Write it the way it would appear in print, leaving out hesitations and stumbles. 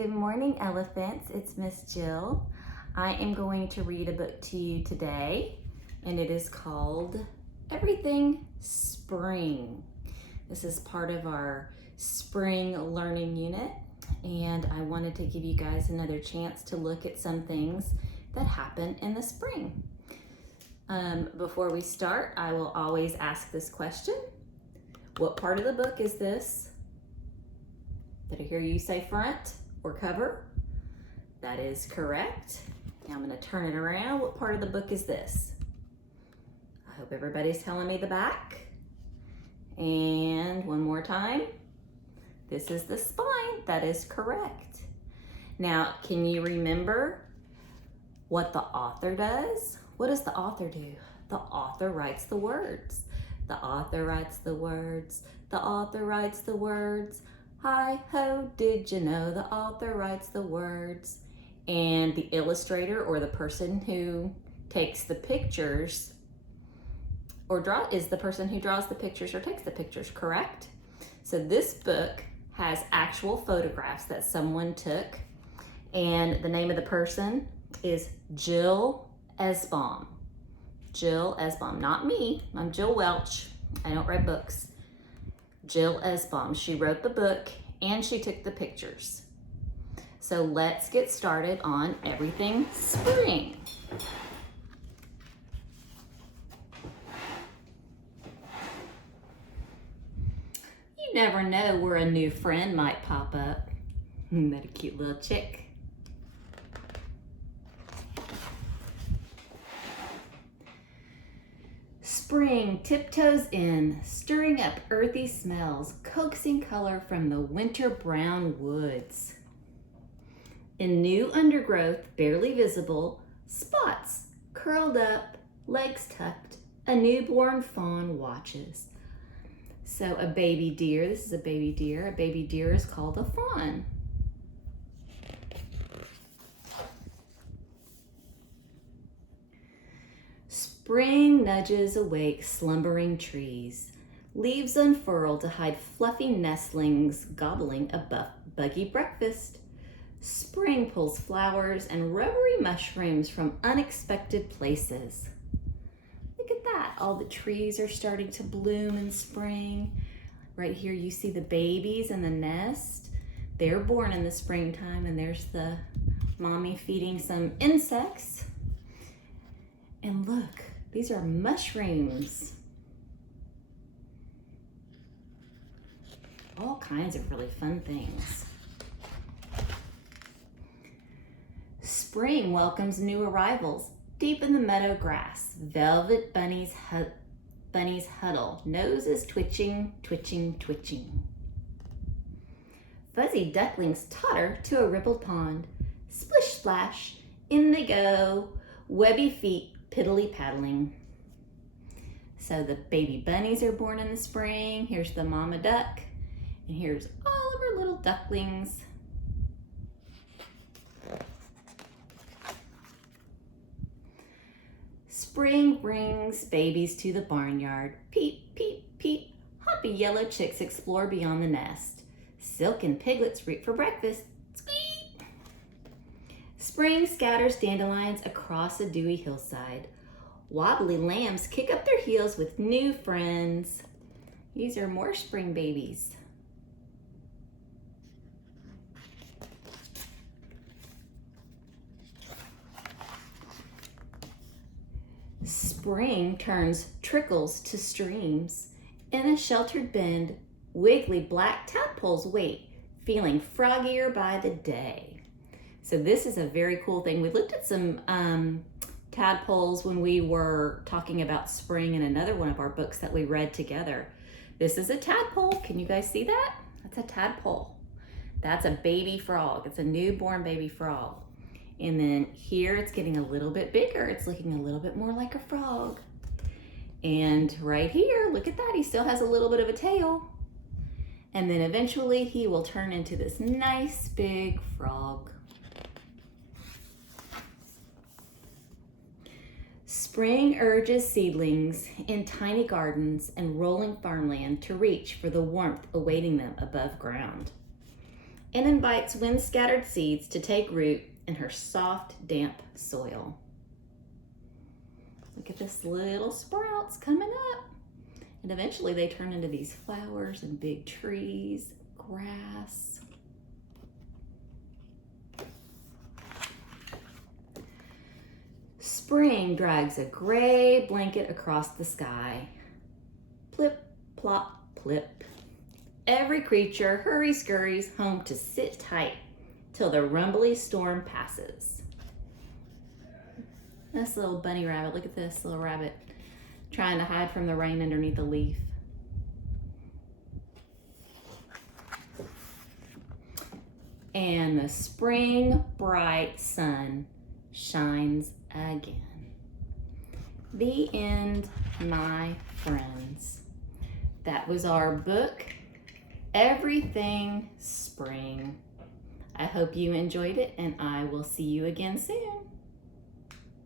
Good morning, elephants. It's Miss Jill. I am going to read a book to you today, and it is called Everything Spring. This is part of our spring learning unit, and I wanted to give you guys another chance to look at some things that happen in the spring. Before we start, I will always ask this question. What part of the book is this? Did I hear you say front or cover? That is correct. Now I'm going to turn it around. What part of the book is this? I hope everybody's telling me the back. And one more time. This is the spine. That is correct. Now, can you remember what the author does? What does the author do? The author writes the words. The author writes the words. The author writes the words. Hi ho, did you know the author writes the words? And the illustrator, or the person who takes the pictures is the person who draws the pictures or takes the pictures, correct? So this book has actual photographs that someone took, and the name of the person is Jill Esbaum. Jill Esbaum, not me. I'm Jill Welch. I don't write books. Jill Esbaum. She wrote the book and she took the pictures. So let's get started on Everything Spring. You never know where a new friend might pop up. Isn't that a cute little chick? Spring tiptoes in, stirring up earthy smells, coaxing color from the winter brown woods. In new undergrowth, barely visible, spots curled up, legs tucked, a newborn fawn watches. So a baby deer, this is a baby deer. A baby deer is called a fawn. Spring nudges awake slumbering trees. Leaves unfurl to hide fluffy nestlings gobbling a buggy breakfast. Spring pulls flowers and rubbery mushrooms from unexpected places. Look at that. All the trees are starting to bloom in spring. Right here you see the babies in the nest. They're born in the springtime, and there's the mommy feeding some insects. And look. These are mushrooms. All kinds of really fun things. Spring welcomes new arrivals. Deep in the meadow grass, velvet bunnies huddle, noses twitching, twitching, twitching. Fuzzy ducklings totter to a rippled pond. Splish splash, in they go, webby feet piddly paddling. So the baby bunnies are born in the spring. Here's the mama duck, and here's all of her little ducklings. Spring brings babies to the barnyard. Peep, peep, peep. Hoppy yellow chicks explore beyond the nest. Silken piglets reap for breakfast. Squeak! Spring scatters dandelions across a dewy hillside. Wobbly lambs kick up their heels with new friends. These are more spring babies. Spring turns trickles to streams. In a sheltered bend, wiggly black tadpoles wait, feeling froggier by the day. So this is a very cool thing. We looked at some tadpoles when we were talking about spring in another one of our books that we read together. This is a tadpole. Can you guys see that? That's a tadpole. That's a baby frog. It's a newborn baby frog. And then here it's getting a little bit bigger. It's looking a little bit more like a frog. And right here, look at that. He still has a little bit of a tail. And then eventually he will turn into this nice big frog. Spring urges seedlings in tiny gardens and rolling farmland to reach for the warmth awaiting them above ground. and invites wind-scattered seeds to take root in her soft, damp soil. Look at this little sprouts coming up. And eventually they turn into these flowers and big trees, grass. Spring drags a gray blanket across the sky. Plip, plop, plip. Every creature hurry-scurries home to sit tight till the rumbly storm passes. This little bunny rabbit, look at this little rabbit trying to hide from the rain underneath a leaf. And the spring bright sun shines again. The end, my friends. That was our book, Everything Spring. I hope you enjoyed it, and I will see you again soon.